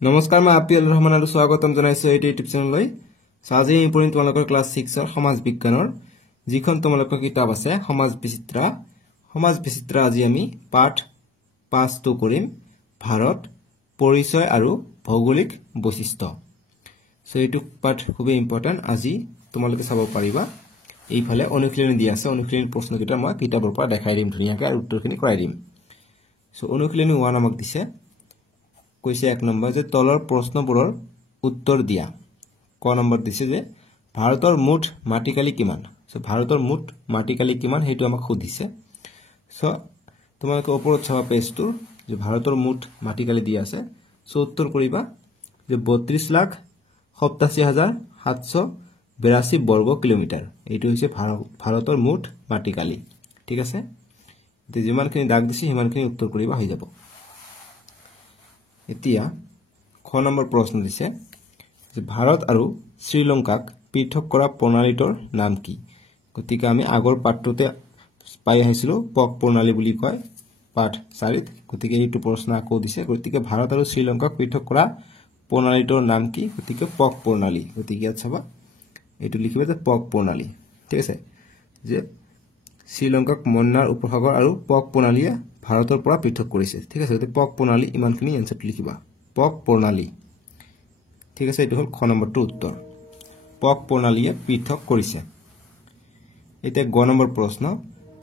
নমস্কাৰ মই আপিল ৰহমান আৰু স্বাগতম জনাইছো এই ইউটিউব চেনেললৈ আজি ইম্পৰ্টেণ্ট তোমালোকৰ ক্লাছ 6 ৰ সমাজ বিজ্ঞানৰ যিখন তোমালোকৰ কিতাপ আছে সমাজ বিচিত্ৰা আজি আমি পাঠ 5 টো কৰিম ভাৰত পৰিচয় আৰু ভৌগোলিক বৈশিষ্ট্য সো এইটো পাঠ খুবই ইম্পৰ্টেণ্ট আজি তোমালোকে চাব পাৰিবা এইফালে অনুশীলনী দি আছে অনুশীলনী প্ৰশ্নকেইটা মই কিতাপৰ পৰা দেখাই দিম ধুনিয়াকৈ আৰু উত্তৰখিনি কৰাই দিম সো অনুশীলনী 1 আমাক দিছে কৈছে এক নম্বৰ যে তলৰ প্ৰশ্নবোৰৰ উত্তৰ দিয়া ক নম্বৰ দিছে যে ভাৰতৰ মুঠ মাটিকালি কিমান সো ভাৰতৰ মুঠ মাটিকালি কিমান হেতু আমাক সুধিছে সো তোমালোকে ওপৰত চাবা পেজটো যে ভাৰতৰ মুঠ মাটিকালি দিয়া আছে সো উত্তৰ কৰিবা যে 32,87,782 বৰ্গ কিলোমিটাৰ এইটো হৈছে ভাৰতৰ মুঠ মাটিকালি ঠিক আছে তে যিমানখিনি দাগ দিছি হিমানখিনি উত্তৰ কৰিবা হৈ যাব এতিয়া খ নম্বৰ প্ৰশ্ন দিছে যে ভাৰত আৰু শ্ৰীলংকাক পৃথক কৰা প্ৰণালীটোৰ নাম কি গতিকে আমি আগৰ পাঠটোতে পাই আহিছিলো পক প্ৰণালী বুলি কয় পাঠ 4 গতিকে এইটো প্ৰশ্ন আকৌ দিছে গতিকে ভাৰত আৰু শ্ৰীলংকাক পৃথক কৰা প্ৰণালীটোৰ নাম কি গতিকে পক প্ৰণালী গতিকে ইয়াত চাবা এইটো লিখিবা যে পক প্ৰণালী ঠিক আছে যে শ্ৰীলংকাক মন্নাৰ উপসাগৰ আৰু পক প্ৰণালীয়ে ভাৰতৰ পৰা পৃথক কৰিছে ঠিক আছে পক প্ৰণালী ইমানখিনি এনসাৰ লিখিবা পক প্ৰণালী ঠিক আছে এটো হল খ নম্বৰটো উত্তৰ পক প্ৰণালীয়ে পৃথক কৰিছে এটা গ নম্বৰ প্ৰশ্ন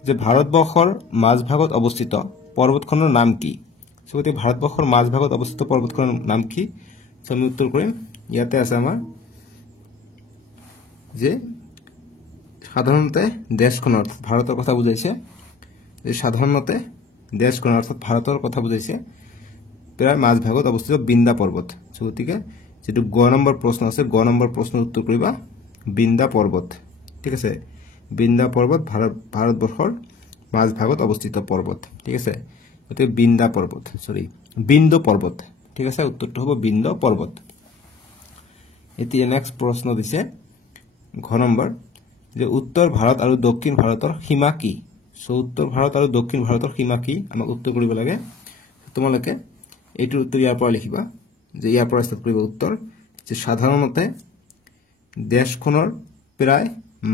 যে ভাৰতবৰ্ষৰ মাজভাগত অৱস্থিত পৰ্বতখনৰ নাম কি সৈতে ভাৰতবৰ্ষৰ মাজভাগত অৱস্থিত পৰ্বতখনৰ নাম কি আমি উত্তৰ কৰিম ইয়াতে আছে আমাৰ যে সাধাৰণতে দেশখনৰ ভাৰতৰ কথা বুজাইছে যে সাধাৰণতে দেশখনৰ অৰ্থাৎ ভাৰতৰ কথা বুজাইছে প্ৰায় মাজভাগত অৱস্থিত বিন্দা পৰ্বত গতিকে যেটো গ নম্বৰ প্ৰশ্ন আছে গ নম্বৰ প্ৰশ্নৰ উত্তৰ কৰিবা বিন্দা পৰ্বত ঠিক আছে বিন্দা পৰ্বত ভাৰতবৰ্ষৰ মাজভাগত অৱস্থিত পৰ্বত ঠিক আছে গতিকে বিন্দু পৰ্বত ঠিক আছে উত্তৰটো হ'ব বিন্দু পৰ্বত এতিয়া নেক্সট প্ৰশ্ন দিছে ঘ নম্বৰ যে উত্তৰ ভাৰত আৰু দক্ষিণ ভাৰতৰ সীমা কি সো উত্তৰ ভাৰত আৰু দক্ষিণ ভাৰতৰ সীমা কি আমাক উত্তৰ কৰিব লাগে তোমালোকে এইটো উত্তৰ ইয়াৰ পৰা লিখিবা যে ইয়াৰ পৰা ষ্টাৰ্ট কৰিব উত্তৰ যে সাধাৰণতে দেশখনৰ প্ৰায়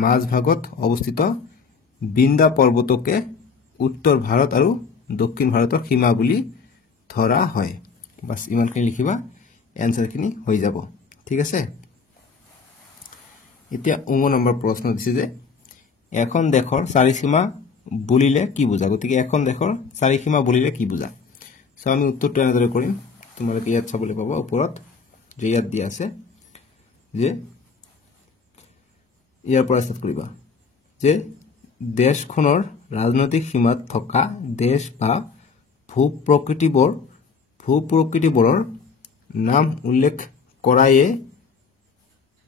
মাজভাগত অৱস্থিত বিন্দা পৰ্বতকে উত্তৰ ভাৰত আৰু দক্ষিণ ভাৰতৰ সীমা বুলি ধৰা হয় বাস ইমানখিনি লিখিবা এনসাৰখিনি হৈ যাব ঠিক আছে এতিয়া 9 নম্বৰ প্ৰশ্ন দিছে যে এখন দেশৰ চাৰিসীমা বুলিলে কি বুজা গতিকে এখন দেশৰ চাৰিসীমা বুলিলে কি বুজা সো আমি উত্তৰটো এনেদৰে কৰিম তোমালোকে ইয়াত চাবলৈ পাবা ওপৰত যে ইয়াত দিয়া আছে যে ইয়াৰ পৰা ষ্টাৰ্ট কৰিবা যে দেশখনৰ ৰাজনৈতিক সীমাত থকা দেশ বা ভূ-প্ৰকৃতিবোৰৰ নাম উল্লেখ কৰায়ে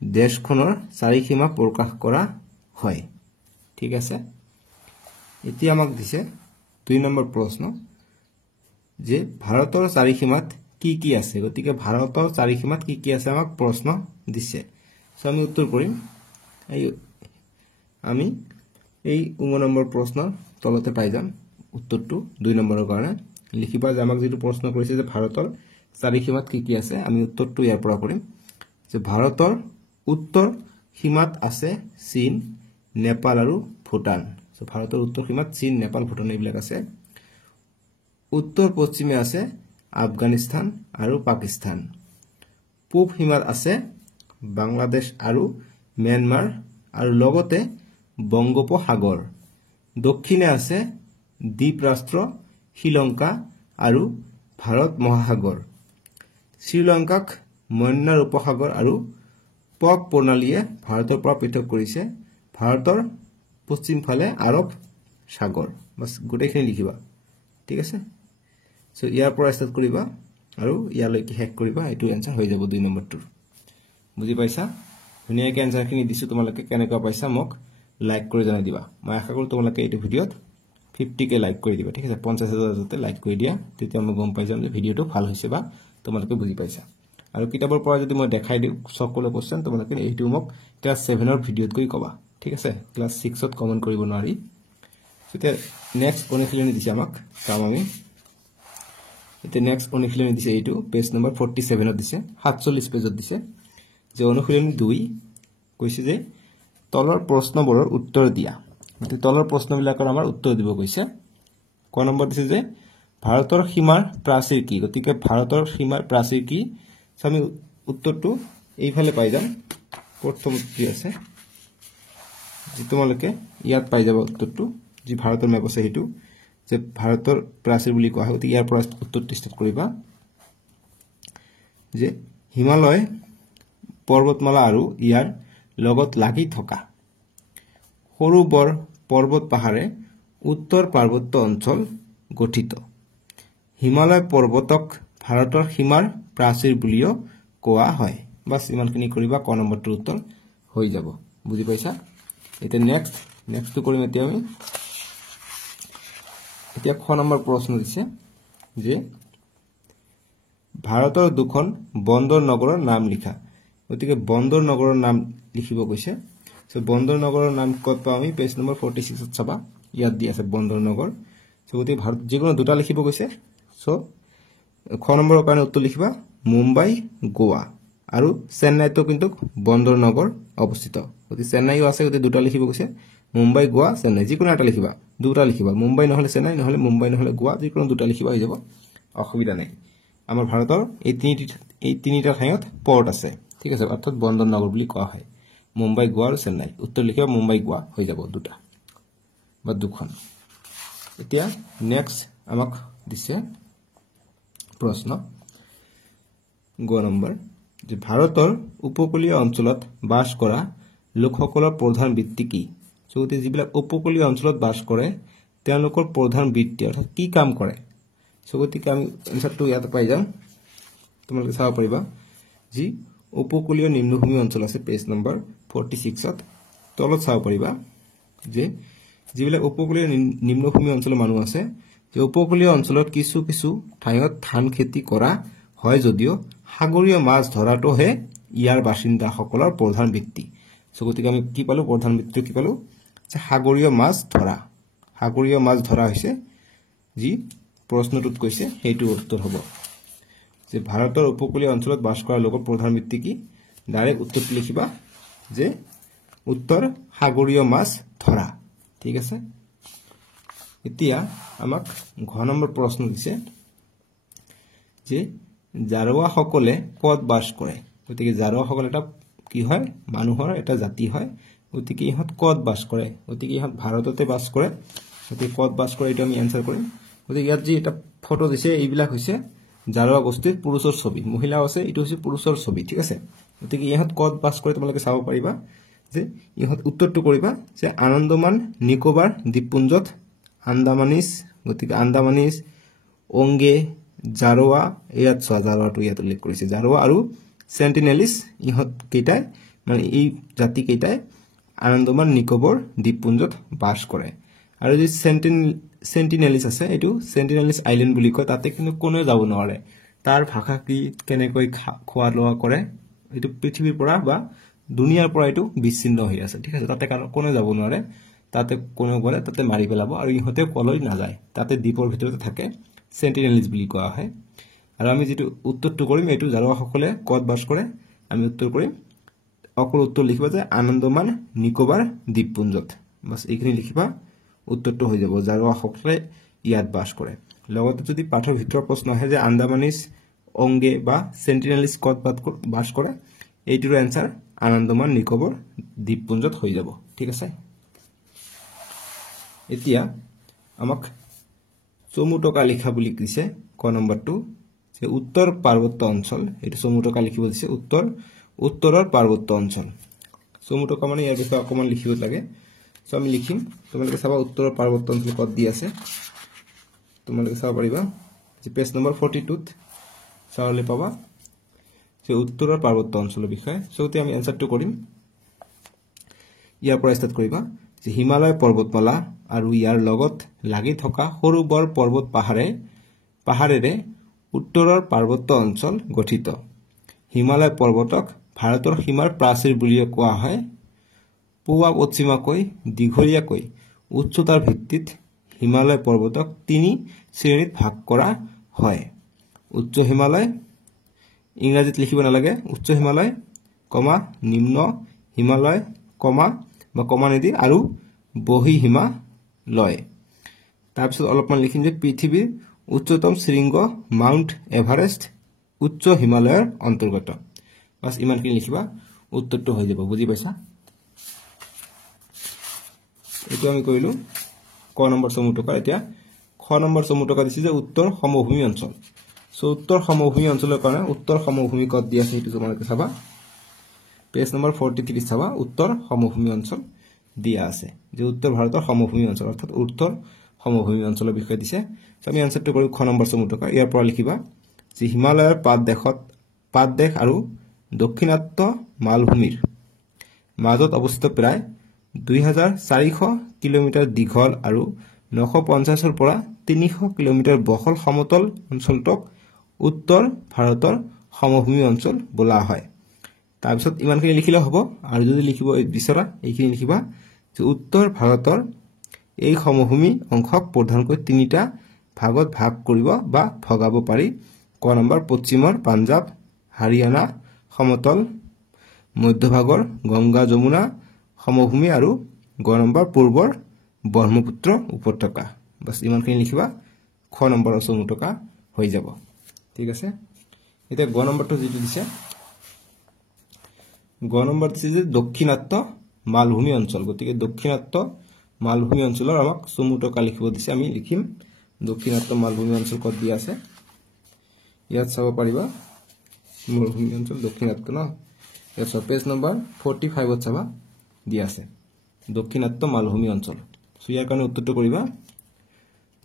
দেশখনৰ চাৰিসীমা প্ৰকাশ কৰা হয় ঠিক আছে এতিয়া আমাক দিছে 2 নম্বৰ প্ৰশ্ন যে ভাৰতৰ চাৰিসীমাত কি আছে গতিকে ভাৰতৰ চাৰিসীমাত কি আছে আমাক প্ৰশ্ন দিছে সো আমি উত্তৰ কৰিম আমি এই 9 নম্বৰ প্ৰশ্নৰ তলতে পাই যাম উত্তৰটো 2 নম্বৰৰ কাৰণে লিখিবা যে আমাক যেটো প্ৰশ্ন কৰিছে যে ভাৰতৰ চাৰিসীমাত কি আছে আমি উত্তৰটো ইয়াৰ পৰা কৰিম যে ভাৰতৰ উত্তৰ সীমাত আছে চীন নেপাল আৰু ভূটান সো ভাৰতৰ উত্তৰ সীমাত চীন নেপাল ভূটান এইবিলাক আছে উত্তৰ পশ্চিমে আছে আফগানিস্তান আৰু পাকিস্তান পূব সীমাত আছে বাংলাদেশ আৰু म्यांमार আৰু লগতে বংগোপসাগৰ দক্ষিণে আছে দ্বীপ ৰাষ্ট্ৰ শ্ৰীলংকা আৰু ভাৰত মহাসাগৰ শ্ৰীলংকাক মন্নাৰ উপসাগৰ আৰু পক প্ৰণালীয়ে ভাৰতৰ পৰা পৃথক কৰিছে ভাৰতৰ পশ্চিম ফালে আৰব সাগৰ বাস গোটেইখিনি লিখিবা ঠিক আছে সো ইয়াৰ পৰা ষ্টাৰ্ট কৰিবা আৰু ইয়ালৈকে শেষ কৰিবা এটো এনসাৰ হৈ যাব 2 নম্বৰটো বুজি পাইছা ধুনিয়াকৈ এনসাৰখিনি দিছো তোমালোকে কেনেকৈ পাইছা মোক লাইক কৰি জনাই দিবা মই আশা কৰো তোমালোকে এই ভিডিওত 50k লাইক কৰি দিবা ঠিক আছে 50000 যতে লাইক কৰি দিয়া তেতিয়া মই গম পাই যাম যে ভিডিওটো ভাল হৈছে বা তোমালোকে বুজি পাইছা আৰু কিতাপৰ পৰা যদি মই দেখাই দিও সকলো কোশ্চেন তোমালোকে এইটো মোক ক্লাস 7 ৰ ভিডিওত গৈ কবা ঠিক আছে ক্লাস 6 ত কমেন্ট কৰিব নোৱাৰি তেতিয়া নেক্সট অনুশীলনী দিছে আমাক কাম আমি এতিয়া নেক্সট অনুশীলনী দিছে এইটো পেজ নম্বৰ 47 দিছে 47 পেজত দিছে যে অনুশীলনী 2 কৈছে যে তলৰ প্ৰশ্নবোৰৰ উত্তৰ দিয়া গতি তলৰ প্ৰশ্নবিলাকৰ আমাৰ উত্তৰ দিব কৈছে ক নম্বৰ দিছে যে ভাৰতৰ সীমাৰ প্ৰাচীৰ কি গতিকে ভাৰতৰ সীমাৰ প্ৰাচীৰ কি আমি উত্তৰটো এইফালে পাই যাম প্ৰথম কি আছে যে তোমালোকে ইয়াত পাই যাব উত্তৰটো যে ভাৰতৰ মেপ আছে হেতু যে ভাৰতৰ প্ৰাচীৰ বুলি কোৱা হয় ইয়াৰ পৰা উত্তৰটো ষ্টাৰ্ট কৰিবা যে হিমালয় পৰ্বতমালা আৰু ইয়াৰ লগত লাগি থকা সৰু বৰ পৰ্বত পাহাৰে উত্তৰ পাৰ্বত্য অঞ্চল গঠিত হিমালয় পৰ্বতক ভাৰতৰ সীমাৰ প্ৰাচীৰ বুলিও কোৱা হয় বাস ইমানখিনি কৰিবা ক নম্বৰটোৰ উত্তৰ হৈ যাব বুজি পাইছা এতিয়া নেক্সট কৰিম এতিয়া আমি এতিয়া খ নম্বৰ প্ৰশ্ন দিছে যে ভাৰতৰ দুখন বন্দৰ নগৰৰ নাম লিখা গতিকে বন্দৰ নগৰৰ নাম লিখিব কৈছে সো বন্দৰ নগৰৰ নাম কত পাম আমি পেজ নম্বৰ 46 ত চাবা ইয়াত দি আছে বন্দৰ নগৰ সো গতিকে ভাৰত যিকোনো দুটা লিখিব কৈছে সো খ নম্বৰৰ কাৰণে উত্তৰ লিখিবা মুম্বাই গোৱা আৰু চেন্নাইতো কিন্তু বন্দৰ নগৰ অৱস্থিত গতিকে চেন্নাইও আছে গতিকে দুটা লিখিব কৈছে মুম্বাই গোৱা চেন্নাই যিকোনো এটা লিখিবা দুটা লিখিবা মুম্বাই নহলে চেন্নাই নহলে মুম্বাই নহলে গোৱা যিকোনো দুটা লিখিবা হৈ যাব অসুবিধা নাই আমাৰ ভাৰতৰ এই তিনিটা ঠাইত পোৰ্ট আছে ঠিক আছে অৰ্থাৎ বন্দৰ নগৰ বুলি কোৱা হয় মুম্বাই গোৱা আৰু চেন্নাই উত্তৰ লিখিবা মুম্বাই গোৱা হৈ যাব দুটা বা দুখন এতিয়া নেক্সট আমাক দিছে প্ৰশ্ন গ নম্বৰ যে ভাৰতৰ উপকূলীয় অঞ্চলত বাস কৰা লোকসকলৰ প্ৰধান বৃত্তি কি সৌতে যিবিলাক উপকূলীয় অঞ্চলত বাস কৰে তেওঁলোকৰ প্ৰধান বৃত্তি অৰ্থাৎ কি কাম কৰে সগতিকে আমি আনসাৰটো ইয়াত পাই যাম তোমালোকে চাব পাৰিবা যি উপকূলীয় নিম্নভূমি অঞ্চল আছে পেজ নম্বৰ 46 ত তলত চাব পাৰিবা যে যিবিলাক উপকূলীয় নিম্নভূমি অঞ্চলৰ মানুহ আছে যে উপকূলীয় অঞ্চলত কিছু কিছু ঠাইত ধান খেতি কৰা হয় যদিও সাগৰীয় মাছ ধৰাটো হে ইয়াৰ বাসিন্দাসকলৰ প্ৰধান বৃত্তি সগতিকে আমি কি পালো প্ৰধান বৃত্তি কি পালো যে সাগৰীয় মাছ ধৰা হৈছে যি প্ৰশ্নটোত কৈছে হেতু উত্তৰ হ'ব যে ভাৰতৰ উপকূলীয় অঞ্চলত বাস কৰা লোকৰ প্ৰধান বৃত্তি কি ডাইৰেক্ট উত্তৰটো লিখিবা যে উত্তৰ সাগৰীয় মাছ ধৰা ঠিক আছে এতিয়া আমাক ঘ নম্বৰ প্ৰশ্ন দিছে যে জাৰৱা সকলে কত বাস কৰে গতিকে জাৰৱা সকল এটা কি হয় মানুহৰ এটা জাতি হয় গতিকে ইহত কত বাস কৰে গতিকে ইহত ভাৰততে বাস কৰে গতিকে কত বাস কৰে এটা আমি আনসাৰ কৰিম গতিকে ইয়াত যি এটা ফটো দিছে এইবিলাক হৈছে জাৰৱা গোষ্ঠীৰ পুৰুষৰ ছবি মহিলা আছে এটো হৈছে পুৰুষৰ ছবি ঠিক আছে গতিকে ইহত কত বাস কৰে তোমালোকে চাব পাৰিবা যে ইহত উত্তৰটো কৰিবা যে আনন্দমান নিকোবাৰ দ্বীপপুঞ্জত আন্দামানিজ গতিকে আন্দামানিজ অংগে জাৰৱা ইয়াত জাৰৱাটো ইয়াত উল্লেখ কৰিছে জাৰৱা আৰু সেন্টিনেলিস ইহত কেইটাই মানে এই জাতি কেইটাই আনন্দমান নিকোবৰ দ্বীপপুঞ্জত বাস কৰে আৰু যে সেন্টিনেলিস আছে এটো সেন্টিনেলিস আইল্যান্ড বুলি কয় তাতে কিন্তু কোনো যাব নোৱাৰে তাৰ ভাষা কি কেনেকৈ খোৱা লোৱা কৰে এটো পৃথিৱীৰ পৰা বা দুনিয়াৰ পৰা এটো বিচ্ছিন্ন হৈ আছে ঠিক আছে তাতে কোনো যাব নোৱাৰে তাতে কোনো গলে তাতে মাৰি পেলাব আৰু ইহতে কলৈ নাযায় তাতে দ্বীপৰ ভিতৰতে থাকে সেন্টিনেলিস বুলি কোৱা হয় আৰু আমি যেটো উত্তৰটো কৰিম এটো জাৰৱা সকলে কত বাস কৰে আমি উত্তৰ কৰিম অকল উত্তৰ লিখিবা যে আনন্দমান নিকোবাৰ দ্বীপপুঞ্জত বাস এইখিনি লিখিবা উত্তৰটো হৈ যাব জাৰৱা সকলে ইয়াত বাস কৰে লগতে যদি পাঠৰ ভিতৰৰ প্ৰশ্ন আহে যে আন্দামানিজ অংগে বা সেন্টিনেলিস কত বাস কৰে এইটোৰ আনসাৰ আনন্দমান নিকোবৰ দ্বীপপুঞ্জত হৈ যাব ঠিক আছে এতিয়া আমাক চমুটকা লিখা বুলি কৈছে ক নম্বৰটো যে উত্তৰ পাৰ্বত্য অঞ্চল এটো চমুটকা লিখিব দিছে উত্তৰৰ পাৰ্বত্য অঞ্চল চমুটকা মানে ইয়াৰ বিষয়ে অকমান লিখিব লাগে সো আমি লিখিম তোমালোকে চাবা উত্তৰৰ পাৰ্বত্য অঞ্চল কত দি আছে তোমালোকে চাব পাৰিবা যে পেজ নম্বৰ 42 ত চাওলে পাবা যে উত্তৰৰ পাৰ্বত্য অঞ্চলৰ বিষয়ে সৌতে আমি আনসাৰটো কৰিম ইয়াৰ পৰা ষ্টাৰ্ট কৰিবা যে হিমালয় পৰ্বতমালা আৰু ইয়াৰ লগত লাগি থকা সৰু বৰ পৰ্বত পাহাৰেৰে উত্তৰৰ পাৰ্বত্য অঞ্চল গঠিত হিমালয় পৰ্বতক ভাৰতৰ সীমাৰ প্ৰাচীৰ বুলি কোৱা হয় পূৱা পশ্চিমাকৈ দীঘলীয়াকৈ উচ্চতাৰ ভিত্তিত হিমালয় পৰ্বতক তিনি শ্ৰেণীত ভাগ কৰা হয় উচ্চ হিমালয় ইংৰাজীত লিখিব নালাগে উচ্চ হিমালয় কমা নিম্ন হিমালয় কমা বা কমা নিদি আৰু বহি হিমালয় তাৰপিছত অলপমান লিখিম যে পৃথিৱীৰ উচ্চতম শৃংগ মাউণ্ট এভাৰেষ্ট উচ্চ হিমালয়ৰ অন্তৰ্গত বাস ইমানখিনি লিখিবা উত্তৰটো হৈ যাব বুজি পাইছা এটো আমি কইলো ক নম্বৰ সমুটকা এতিয়া খ নম্বৰ সমুটকা দিছি যে উত্তৰ সমভূমি অঞ্চল সো উত্তৰ সমভূমি অঞ্চলৰ কাৰণে উত্তৰ সমভূমি কত দিয়া আছে এটো তোমালোকে চাবা পেজ নম্বৰ 43 চাবা উত্তৰ সমভূমি অঞ্চল দিয়া আছে যে উত্তৰ ভাৰতৰ সমভূমি অঞ্চল অৰ্থাৎ উত্তৰ সমভূমি অঞ্চলৰ বিষয়ে দিছে আমি আনসাৰটো কৰো খ নম্বৰ সমুটকা ইয়াৰ পৰা লিখিবা যে হিমালয়ৰ পাদ দেশ আৰু দক্ষিণাত্য মালভূমিৰ মাজত অৱস্থিত প্ৰায় 2400 কিলোমিটাৰ দীঘল আৰু 950 ৰ পৰা 300 কিলোমিটাৰ বহল সমতল অঞ্চলটোক উত্তৰ ভাৰতৰ সমভূমি অঞ্চল বোলা হয় তাৰপিছত ইমানখিনি লিখিলে হ'ব আৰু যদি লিখিব বিচৰা এইখিনি লিখিবা যে উত্তৰ ভাৰতৰ এই সমভূমি অংশক প্ৰধানকৈ তিনিটা ভাগত ভাগ কৰিব বা ভগাব পাৰি ক নম্বৰ পশ্চিমৰ পাঞ্জাব হাৰিয়ানা সমতল মধ্যভাগৰ গংগা যমুনা সমভূমি আৰু গ নম্বৰ পূৰ্বৰ ব্ৰহ্মপুত্ৰ উপত্যকা বাস ইমানখিনি লিখিবা খ নম্বৰ সমুটকা হৈ যাব ঠিক আছে এতিয়া গ নম্বৰটো যেটো দিছে গ নম্বৰ দিছে যে দক্ষিণাত্য মালভূমি অঞ্চল গতিকে দক্ষিণাত্য মালভূমি অঞ্চলৰ আমাক সমুটকা লিখিব দিছে আমি লিখিম দক্ষিণাত্য মালভূমি অঞ্চল কত দিয়া আছে ইয়াত চাব পাৰিবা মালভূমি অঞ্চল দক্ষিণাত্য ন ইয়াত পেজ নম্বৰ 45 ত চাবা দিয়া আছে দক্ষিণাত্য মালভূমি অঞ্চল সো ইয়াৰ কাৰণে উত্তৰটো কৰিবা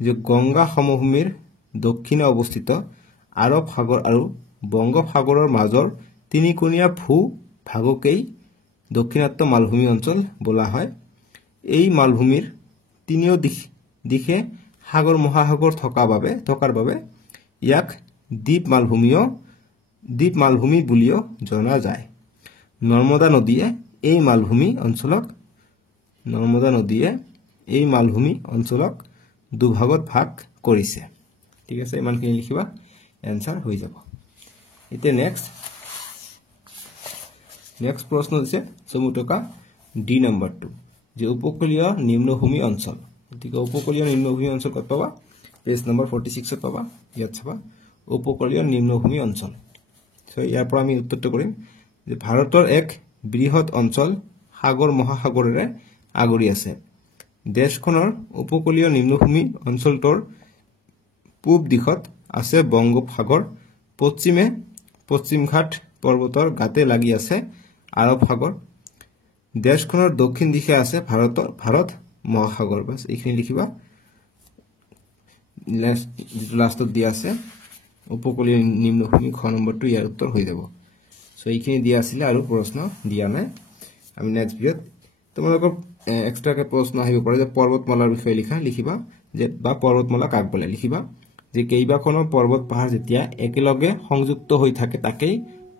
যে গংগা সমভূমিৰ দক্ষিণে অৱস্থিত আৰব সাগৰ আৰু বংগোপসাগৰৰ মাজৰ তিনিকোণীয়া ভূ ভাগকেই দক্ষিণাত্য মালভূমি অঞ্চল বোলা হয় এই মালভূমিৰ তিনিও দিশে সাগৰ মহাসাগৰ থকাৰ বাবে ইয়াক দ্বীপ মালভূমি বুলিও জনা যায় নৰ্মদা নদীয়ে এই মালভূমি অঞ্চলক দুভাগত ভাগ কৰিছে ঠিক আছে ইমানখিনি লিখিবা এনসাৰ হৈ যাব এতিয়া নেক্সট প্ৰশ্ন দিছে সমুটকা ডি নম্বৰ 2 যে উপকূলীয় নিম্নভূমি অঞ্চল ঠিক উপকূলীয় নিম্নভূমি অঞ্চল কত পাবা পেজ নম্বৰ 46 ত পাবা ইয়াত চাবা উপকূলীয় নিম্নভূমি অঞ্চল সো ইয়াৰ পৰা আমি উত্তৰটো কৰিম যে ভাৰতৰ এক বৃহৎ অঞ্চল সাগৰ মহাসাগৰেৰে আগৰি আছে দেশখনৰ উপকূলীয় নিম্নভূমি অঞ্চলটোৰ পূব দিশত আছে বংগোপসাগৰ পশ্চিমে পশ্চিমঘাট পৰ্বতৰ গাতে লাগি আছে আৰব সাগৰ দেশখনৰ দক্ষিণ দিশে আছে ভাৰত মহাসাগৰ বাস এইখিনি লিখিবা লাষ্টত দিয়া আছে উপকূলীয় নিম্নভূমি খ নম্বৰটো ইয়াৰ উত্তৰ হৈ যাব সো এইখিনি দিয়া আছিল আৰু প্ৰশ্ন দিয়া নাই আমি নেক্সট ভিডিঅত তোমালোকৰ এক্সট্ৰাকে প্ৰশ্ন আহিব পাৰে যে পৰ্বতমালাৰ বিষয়ে লিখিবা যে বা পৰ্বতমালা কাক বোলে লিখিবা যে কেইবাখনো পৰ্বত পাহাৰ যেতিয়া একেলগে সংযুক্ত হৈ থাকে তাকেই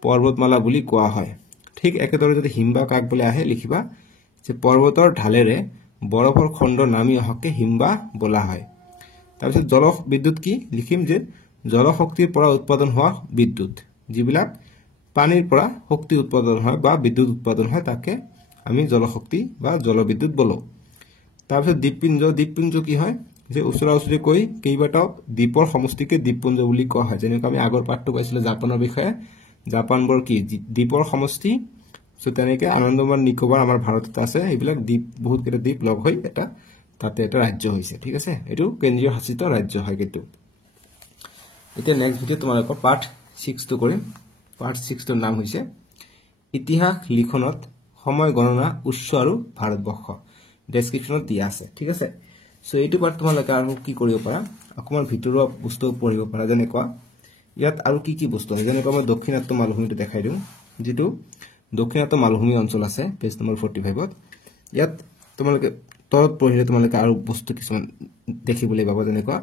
পৰ্বতমালা বুলি কোৱা হয় ঠিক একেদৰে যদি হিমবা কাক বোলে আহে লিখিবা যে পৰ্বতৰ ঢালেৰে বৰফৰ খণ্ড নামি অহাকে হিমবা বোলা হয় তাৰপিছত জলবিদ্যুৎ কি লিখিম যে জলশক্তিৰ পৰা উৎপাদন হোৱা বিদ্যুৎ যিবিলাক পানীৰ পৰা শক্তি উৎপাদন হয় বা বিদ্যুৎ উৎপাদন হয় তাকে আমি জলশক্তি বা জলবিদ্যুৎ বলো তাৰপিছত দ্বীপপুঞ্জ কি হয় যে উচৰা-উচৰি কৈ কেইবাটাও দ্বীপৰ সমষ্টিকে দ্বীপপুঞ্জ বুলি কোৱা হয় যেনেকৈ আমি আগৰ পাঠটো পাইছিলো জাপানৰ বিষয়ে জাপানবৰ কি দ্বীপৰ সমষ্টি সো তেনেকৈ আনন্দমান নিকোবৰ আমাৰ ভাৰতত আছে এইবিলাক দ্বীপ বহুত কেইটা দ্বীপ লগ হৈ এটা তাতে এটা ৰাজ্য হৈছে ঠিক আছে এটো কেন্দ্ৰীয় শাসিত ৰাজ্য হয় কিন্তু এতিয়া নেক্সট ভিডিও তোমালোকৰ পাঠ 6 টো কৰিম পাঠ 6 টোৰ নাম হৈছে ইতিহাস লিখনত সময় গণনা উৎস আৰু ভাৰতবৰ্ষ ডেসক্ৰিপচনত দিয়া আছে ঠিক আছে সো এইটো পাঠ তোমালোকে আৰু কি কৰিব পাৰা অকমান ভিতৰুৱা বস্তু পঢ়িব পাৰা যেনেকুৱা ইয়াত আৰু কি বস্তু আছে যেনেকুৱা মই দক্ষিণাত্য মালভূমিটো দেখাই দিম যেটো দক্ষিণাত্য মালভূমি অঞ্চল আছে পেজ নম্বৰ 45 ত ইয়াত তোমালোকে তলত পঢ়িলে তোমালোকে আৰু বস্তু কিছুমান দেখিবলৈ পাবা যেনেকুৱা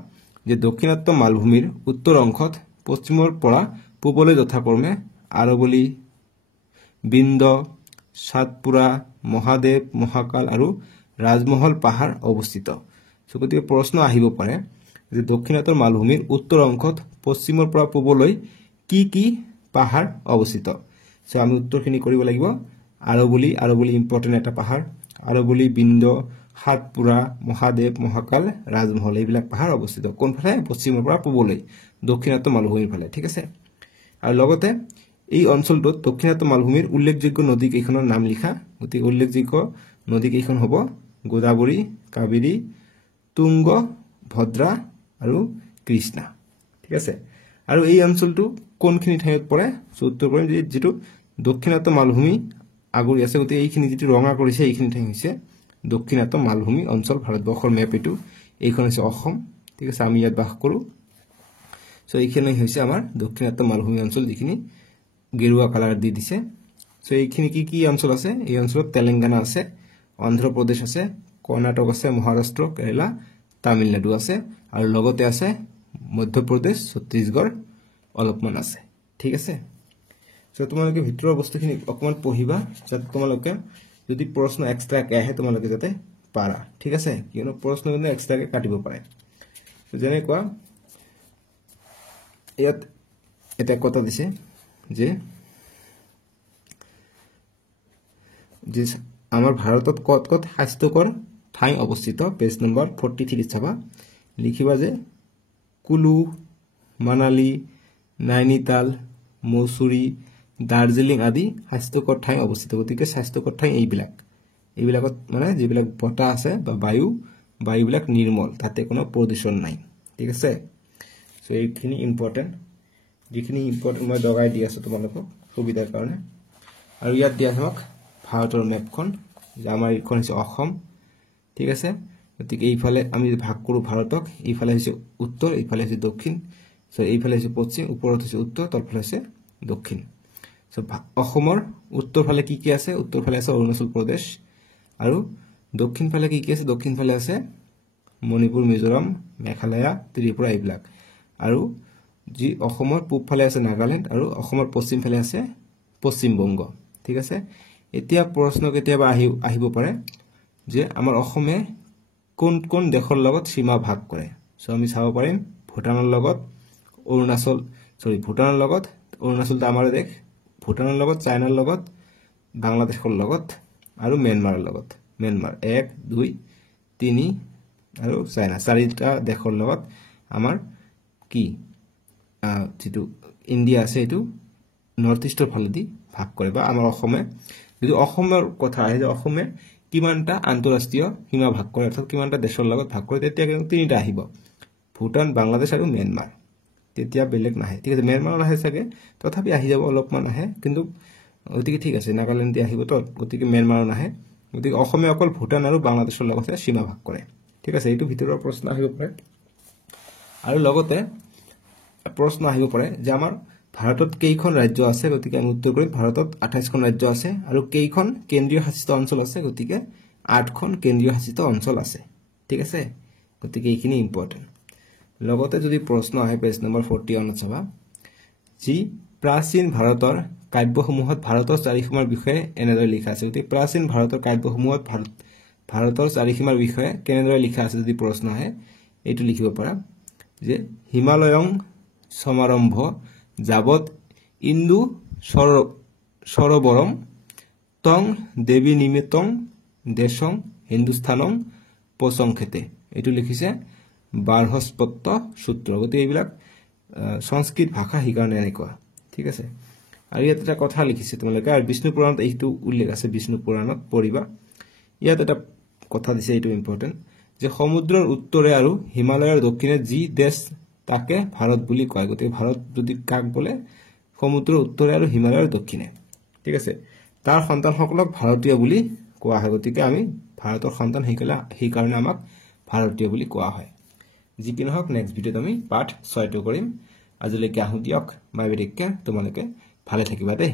যে দক্ষিণাত্য মালভূমিৰ উত্তৰ অংশত পশ্চিমৰ পৰা পূবলৈ যথাক্ৰমে আৰৱলী বিন্দ সাতপুৰা মহাদেৱ মহাকাল আৰু ৰাজমহল পাহাৰ অৱস্থিত সো গতিকে প্ৰশ্ন আহিব পাৰে যে দক্ষিণাত্য মালভূমিৰ উত্তৰ অংশত পশ্চিমৰ পৰা পূবলৈ কি পাহাৰ অৱস্থিত সো আমি উত্তৰখিনি কৰিব লাগিব আৰৱলী ইম্পৰ্টেন্ট এটা পাহাৰ আৰৱলী বিন্দ হাতপুৰা মহাদেৱ মহাকাল ৰাজমহল এইবিলাক পাহাৰ অৱস্থিত কোনফালে পশ্চিমৰ পৰা পূবলৈ দক্ষিণাত্য মালভূমিৰ ফালে ঠিক আছে আৰু লগতে এই অঞ্চলটোত দক্ষিণাত্য মালভূমিৰ উল্লেখযোগ্য নদী কেইখনৰ নাম লিখা গতি উল্লেখযোগ্য নদী কেইখন হ'ব গোদাবৰী কাবেৰী তুঙ্গ ভদ্ৰা আৰু কৃষ্ণা ঠিক আছে আৰু এই অঞ্চলটো কোনখিনি ঠাইত পৰে সো উত্তৰ কৰিম যে যেটো দক্ষিণাত্য মালভূমি আগৰি আছে গতি এইখিনি যেটো ৰঙা কৰিছে এইখিনি ঠাই হৈছে দক্ষিণাত্য মালভূমি অঞ্চল ভাৰতবৰ্ষৰ মেপ এটো এইখন হৈছে অসম ঠিক আছে আমি ইয়াত বাস কৰো সো এইখিনি হৈছে আমাৰ দক্ষিণাত্য মালভূমি অঞ্চল যিখিনি গেৰুৱা কালাৰ দি দিছে সো এইখিনি কি অঞ্চল আছে এই অঞ্চলত তেলেঙ্গানা আছে অন্ধ্ৰ প্ৰদেশ আছে কৰ্ণাটক আছে মহাৰাষ্ট্ৰ কেৰালা তামিলনাডু আছে আৰু লগতে আছে মধ্যপ্ৰদেশ ছত্তীশগড় অলপমান আছে ঠিক আছে সো তোমালোকে ভিতৰৰ বস্তুখিনি অকমান পঢ়িবা যাতে তোমালোকে যদি প্ৰশ্ন এক্সট্ৰা কে আহে তোমালোকে যাতে পাৰা ঠিক আছে কিয়নো প্ৰশ্ন যদি এক্সট্ৰা কে কাটিব পাৰে সো যেনে কোৱা ইয়াত এটা কথা দিছে যে আমাৰ ভাৰতত কত স্বাস্থ্যকৰ ঠাই অৱস্থিত পেজ নম্বৰ 43 চাবা লিখিবা যে কুলু মানালী নাইনিতাল মৌসুৰী দাৰ্জিলিং আদি স্বাস্থ্যকৰ ঠাই অৱস্থিত গতিকে স্বাস্থ্যকৰ ঠাই এইবিলাকত মানে যিবিলাক বতাহ আছে বা বায়ুবিলাক নিৰ্মল তাতে কোনো প্ৰদূষণ নাই ঠিক আছে সো এইখিনি ইম্পৰ্টেন্ট যিখিনি ইম্পৰ্টেন্ট মই দগাই দি আছো তোমালোকক সুবিধাৰ কাৰণে আৰু ইয়াত দিয়া হওক ভাৰতৰ মেপখন যে আমাৰ এইখন হৈছে অসম ঠিক আছে গতিকে এইফালে আমি ভাগ কৰো ভাৰতক এইফালে হৈছে উত্তৰ এইফালে হৈছে দক্ষিণ সো এইফালে হৈছে পশ্চিম ওপৰত হৈছে উত্তৰ তলফালে হৈছে দক্ষিণ সো অসমৰ উত্তৰ ফালে কি আছে উত্তৰ ফালে আছে অৰুণাচল প্ৰদেশ আৰু দক্ষিণ ফালে কি আছে দক্ষিণ ফালে আছে মণিপুৰ মিজোৰাম মেঘালয় ত্ৰিপুৰা এইবিলাক আৰু যি অসমৰ পূব ফালে আছে নাগালেণ্ড আৰু অসমৰ পশ্চিম ফালে আছে পশ্চিম বংগ ঠিক আছে এতিয়া প্ৰশ্ন কেতিয়াবা আহিব পাৰে যে আমাৰ অসমে কোন দেশৰ লগত সীমা ভাগ কৰে সো আমি চাব পাৰিম ভুটানৰ লগত অৰুণাচলটো আমাৰ দেশ ভুটানৰ লগত চাইনাৰ লগত বাংলাদেশৰ লগত আৰু মিয়ানমাৰৰ লগত মিয়ানমাৰ 1 2 3 আৰু চাইনা চাৰিটা দেশৰ লগত আমাৰ কি যেটো ইন্ডিয়া আছে এটো নৰ্থ ইষ্টৰ ফালে দি ভাগ কৰে বা আমাৰ অসমে যদি অসমৰ কথা আহে যে অসমে কিমানটা আন্তঃৰাষ্ট্ৰীয় সীমা ভাগ কৰে অৰ্থাৎ কিমানটা দেশৰ লগত ভাগ কৰে তেতিয়া কিন্তু তিনিটা আহিব ভুটান বাংলাদেশ আৰু মিয়ানমাৰ তেতিয়া বেলেগ নাহে ঠিক আছে মিয়ানমাৰ নাহে চাগে তথাপি আহি যাব অলপমান আহে কিন্তু গতিকে ঠিক আছে নাগালেণ্ড আহিব তো গতিকে মিয়ানমাৰ নাহে গতিকে অসমে অকল ভুটান আৰু বাংলাদেশৰ লগত সীমা ভাগ কৰে ঠিক আছে এইটো ভিতৰৰ প্ৰশ্ন আহিব পাৰে আৰু লগতে প্ৰশ্ন আহিব পাৰে যে আমাৰ ভাৰতত কেইখন ৰাজ্য আছে গতিকে আমি উত্তৰ কৰিম ভাৰতত 28খন ৰাজ্য আছে আৰু কেইখন কেন্দ্ৰীয় শাসিত অঞ্চল আছে গতিকে 8খন কেন্দ্ৰীয় শাসিত অঞ্চল আছে ঠিক আছে গতিকে এইখিনি ইম্পৰ্টেন্ট লগতে যদি প্ৰশ্ন আহে পেজ নম্বৰ 41 চাবা যি প্ৰাচীন ভাৰতৰ কাব্যসমূহত ভাৰতৰ চাৰিসীমাৰ বিষয়ে এনেদৰে লিখা আছে গতিকে প্ৰাচীন ভাৰতৰ কাব্যসমূহত ভাৰতৰ চাৰিসীমাৰ বিষয়ে কেনেদৰে লিখা আছে যদি প্ৰশ্ন আহে এইটো লিখিব পাৰা যে হিমালয়ং সমাৰম্ভ যাবত ইন্দু সৰবৰম তং দেবী নিমিতং দেশং হিন্দুস্থানং পচংখেতে এইটো লিখিছে বাৰহস্পত্য সূত্ৰ গতিকে এইবিলাক সংস্কৃত ভাষা শিকাৰণে এনেকুৱা ঠিক আছে আৰু ইয়াত এটা কথা লিখিছে তোমালোকে আৰু বিষ্ণু পুৰাণত এইটো উল্লেখ আছে বিষ্ণু পুৰাণত পঢ়িবা ইয়াত এটা কথা দিছে এইটো ইম্পৰ্টেন্ট যে সমুদ্ৰৰ উত্তৰে আৰু হিমালয়ৰ দক্ষিণে যি দেশ তাকে ভাৰত বুলি কয় গতিকে ভাৰত যদি কাক বলে সমুদ্ৰৰ উত্তৰে আৰু হিমালয়ৰ দক্ষিণে ঠিক আছে তাৰ সন্তানসকলক ভাৰতীয় বুলি কোৱা হয় গতিকে আমি ভাৰতৰ সন্তান সেই কাৰণে আমাক ভাৰতীয় বুলি কোৱা হয় যি কি নহওক নেক্সট ভিডিঅ'ত আমি পাঠ 6টো কৰিম আজিলৈকে আহো দিয়ক বাই বাই টেক কেয়াৰ তোমালোকে ভালে থাকিবা দেই